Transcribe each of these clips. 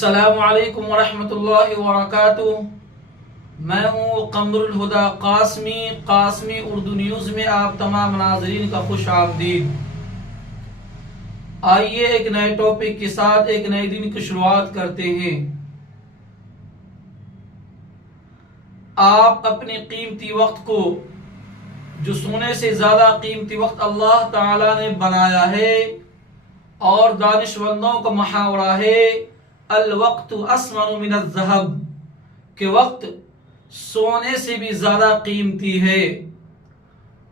السلام علیکم ورحمۃ اللہ وبرکاتہ۔ میں ہوں قمر الہدا قاسمی اردو نیوز میں آپ تمام ناظرین کا خوش آمدید۔ آئیے ایک نئے ٹاپک کے ساتھ ایک نئے دن کی شروعات کرتے ہیں۔ آپ اپنے قیمتی وقت کو، جو سونے سے زیادہ قیمتی وقت اللہ تعالی نے بنایا ہے، اور دانشمندوں کا محاورہ ہے الوقت اسمن من الذهب، کہ وقت سونے سے بھی زیادہ قیمتی ہے۔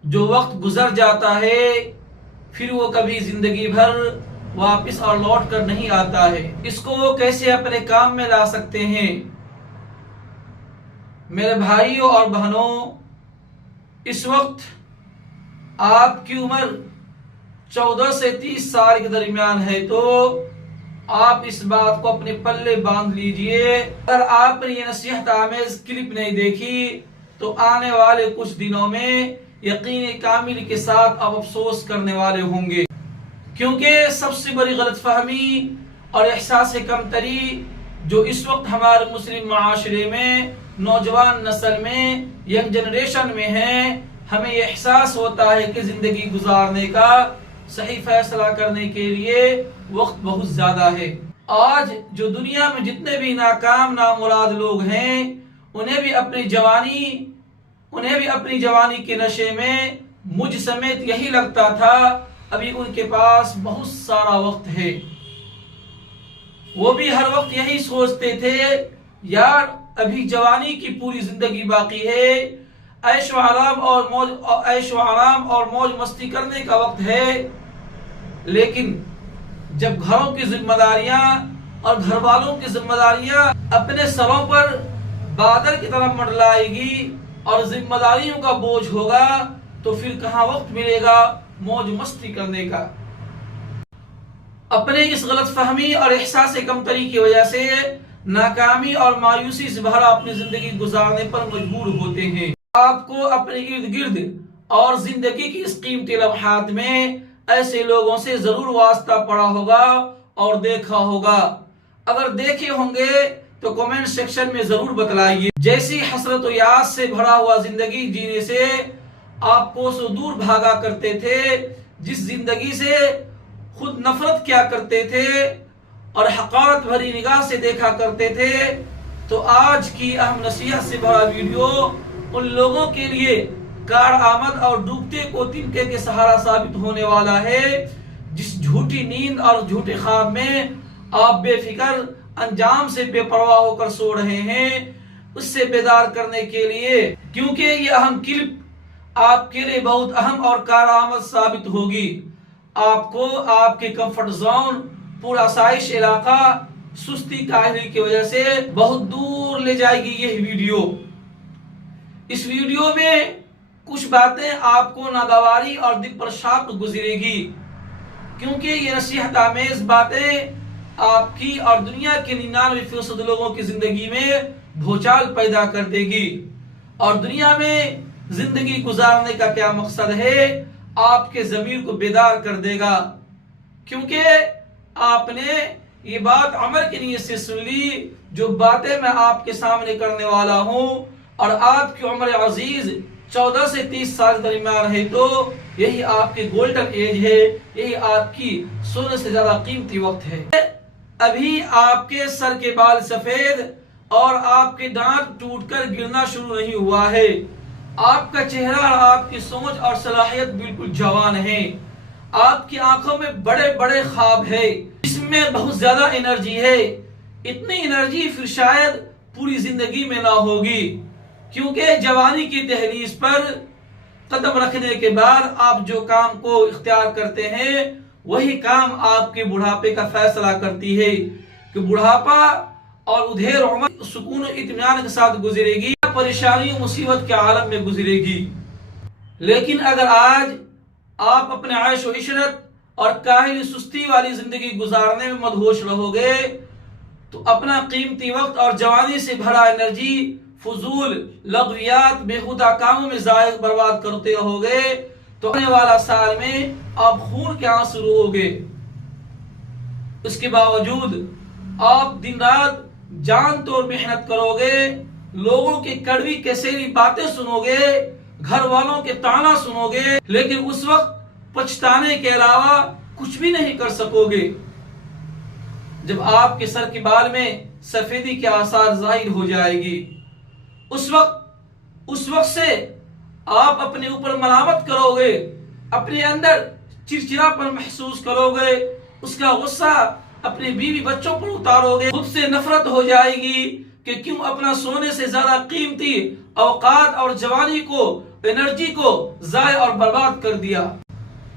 جو وقت گزر جاتا ہے پھر وہ کبھی زندگی بھر واپس اور لوٹ کر نہیں آتا ہے۔ اس کو وہ کیسے اپنے کام میں لا سکتے ہیں؟ میرے بھائیوں اور بہنوں، اس وقت آپ کی عمر 14 سے 30 سال کے درمیان ہے، تو آپ اس بات کو اپنے پلے باندھ لیجئے۔ اگر آپ نے یہ نصیحت آمیز کلپ نہیں دیکھی تو آنے والے کچھ دنوں میں یقین کامل کے ساتھ آپ افسوس کرنے والے ہوں گے، کیونکہ سب سے بڑی غلط فہمی اور احساس کمتری جو اس وقت ہمارے مسلم معاشرے میں، نوجوان نسل میں، ینگ جنریشن میں ہے، ہمیں یہ احساس ہوتا ہے کہ زندگی گزارنے کا، صحیح فیصلہ کرنے کے لیے وقت بہت زیادہ ہے۔ آج جو دنیا میں جتنے بھی ناکام نامراد لوگ ہیں، انہیں بھی اپنی جوانی کے نشے میں مجھ سمیت یہی لگتا تھا ابھی ان کے پاس بہت سارا وقت ہے۔ وہ بھی ہر وقت یہی سوچتے تھے یار ابھی جوانی کی پوری زندگی باقی ہے، عیش و آرام اور موج مستی کرنے کا وقت ہے۔ لیکن جب گھروں کی ذمہ داریاں اور گھر والوں کی ذمہ داریاں اپنے سروں پر بادل کی طرح منڈلائے گی اور ذمہ داریوں کا بوجھ ہوگا، تو پھر کہاں وقت ملے گا موج مستی کرنے کا۔ اپنے اس غلط فہمی اور احساس کمتری کی وجہ سے ناکامی اور مایوسی سے بھرا اپنی زندگی گزارنے پر مجبور ہوتے ہیں۔ آپ کو اپنے ارد گرد اور زندگی کی اس قیمتی لمحات میں ایسے لوگوں سے ضرور واسطہ پڑا ہوگا اور دیکھا ہوگا۔ اگر دیکھے ہوں گے تو کمنٹ سیکشن میں ضرور بتلائیے۔ جیسی حسرت و یاس سے بھرا ہوا زندگی جینے سے آپ کو سو دور بھاگا کرتے تھے، جس زندگی سے خود نفرت کیا کرتے تھے اور حقارت بھری نگاہ سے دیکھا کرتے تھے، تو آج کی اہم نصیحت سے بھرا ویڈیو ان لوگوں کے لیے کارآمد اور ڈوبتے کو تنکے کے سہارا ثابت ہونے والا ہے، جس جھوٹی نیند اور جھوٹے خواب میں آپ بے فکر انجام سے بے پرواہ ہو کر سو رہے ہیں، اس سے بیدار کرنے کے لیے، کیونکہ یہ اہم کلپ آپ کے لیے بہت اہم اور کارآمد ثابت ہوگی۔ آپ کو آپ کے کمفرٹ زون، پورا آسائش علاقہ، سستی کاہلی کی وجہ سے بہت دور لے جائے گی یہ ویڈیو۔ اس ویڈیو میں کچھ باتیں آپ کو ناگواری اور دل پر شاق گزرے گی، کیونکہ یہ نصیحت آمیز باتیں آپ کی اور دنیا کے 99% لوگوں کی زندگی میں بھوچال پیدا کر دے گی، اور دنیا میں زندگی گزارنے کا کیا مقصد ہے آپ کے ضمیر کو بیدار کر دے گا، کیونکہ آپ نے یہ بات عمل کی نیت سے سن لی۔ جو باتیں میں آپ کے سامنے کرنے والا ہوں، اور آپ کی عمر عزیز 14 سے 30 سال درمیان ہے، تو یہی آپ کی گولڈن ایج ہے، یہی آپ کی سونے سے زیادہ قیمتی وقت ہے۔ ابھی آپ کے سر کے بال سفید اور آپ کے دانت ٹوٹ کر گرنا شروع نہیں ہوا ہے۔ آپ کا چہرہ اور آپ کی سوچ اور صلاحیت بالکل جوان ہے۔ آپ کی آنکھوں میں بڑے بڑے خواب ہے، جسم میں بہت زیادہ انرجی ہے۔ اتنی انرجی پھر شاید پوری زندگی میں نہ ہوگی، کیونکہ جوانی کی دہلیز پر قدم رکھنے کے بعد آپ جو کام کو اختیار کرتے ہیں، وہی کام آپ کے بڑھاپے کا فیصلہ کرتی ہے کہ بڑھاپا اور ادھیر عمر سکون و اطمینان کے ساتھ گزرے گی، پریشانی و مصیبت کے عالم میں گزرے گی۔ لیکن اگر آج آپ اپنے عیش و عشرت اور کاہلی سستی والی زندگی گزارنے میں مدہوش رہو گے، تو اپنا قیمتی وقت اور جوانی سے بھرا انرجی فضول لغویات بےہودہ کاموں میں ضائع برباد کرتے رہو گے، تو آنے والا سال میں آپ خون کے آنسو روؤ گے۔ اس کے باوجود آپ دن رات جان توڑ محنت کرو گے، لوگوں کی کڑوی کسیری باتیں سنو گے، گھر والوں کے تانا سنو گے، لیکن اس وقت پچھتانے کے علاوہ کچھ بھی نہیں کر سکو گے۔ جب آپ کے سر کے بال میں سفیدی کے آثار ظاہر ہو جائے گی، اس وقت سے آپ اپنے اوپر ملامت کرو گے، اپنے اندر چڑچڑاپن محسوس کرو گے، اس کا غصہ اپنے بیوی بچوں پر اتارو گے، خود سے نفرت ہو جائے گی کہ کیوں اپنا سونے سے زیادہ قیمتی اوقات اور جوانی کو، انرجی کو ضائع اور برباد کر دیا۔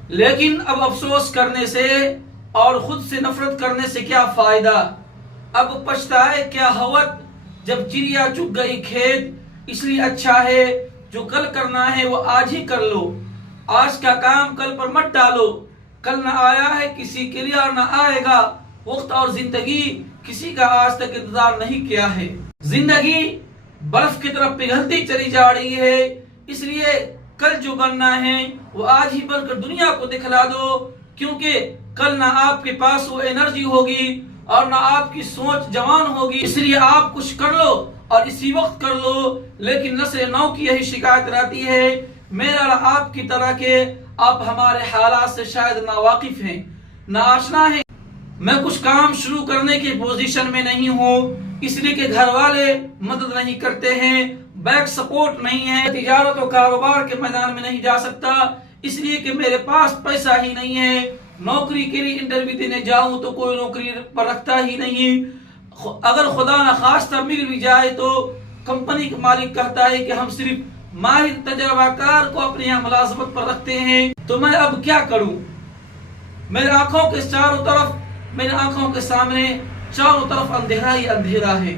لیکن اب افسوس کرنے سے اور خود سے نفرت کرنے سے کیا فائدہ؟ اب پچھتائے کیا ہوت جب چڑیا چگ گئی کھیت، اس لیے اچھا ہے جو کل کرنا ہے وہ آج ہی کر لو۔ آج کا کام کل پر مت ڈالو، کل نہ آیا ہے کسی کے لیے اور نہ آئے گا۔ وقت اور زندگی کسی کا آج تک انتظار نہیں کیا ہے۔ زندگی برف کی طرف پگھلتی چلی جا رہی ہے، اس لیے کل جو بننا ہے وہ آج ہی بن کر دنیا کو دکھلا دو، کیونکہ کل نہ آپ کے پاس وہ انرجی ہوگی اور نہ آپ کی سوچ جوان ہوگی۔ اس لیے آپ کچھ کر لو اور اسی وقت کر لو۔ لیکن نسل نو کی یہی شکایت رہتی ہے، میرا اور آپ کی طرح کہ آپ ہمارے حالات سے شاید ناواقف ہیں، ناآشنا ہیں۔ میں کچھ کام شروع کرنے کی پوزیشن میں نہیں ہوں، اس لیے کہ گھر والے مدد نہیں کرتے ہیں، بیک سپورٹ نہیں ہے، تجارت و کاروبار کے میدان میں نہیں جا سکتا، اس لیے کہ میرے پاس پیسہ ہی نہیں ہے۔ نوکری کے لیے انٹرویو دینے جاؤں تو کوئی نوکری پر رکھتا ہی نہیں، اگر خدا نخواستہ مل بھی جائے تو کمپنی کا مالک کہتا ہے کہ ہم صرف ماہر تجربہ کار کو اپنے یہاں ملازمت پر رکھتے ہیں۔ تو میں اب کیا کروں؟ میرے آنکھوں کے چاروں طرف، میرے آنکھوں کے سامنے چاروں طرف اندھیرا ہی اندھیرا ہے۔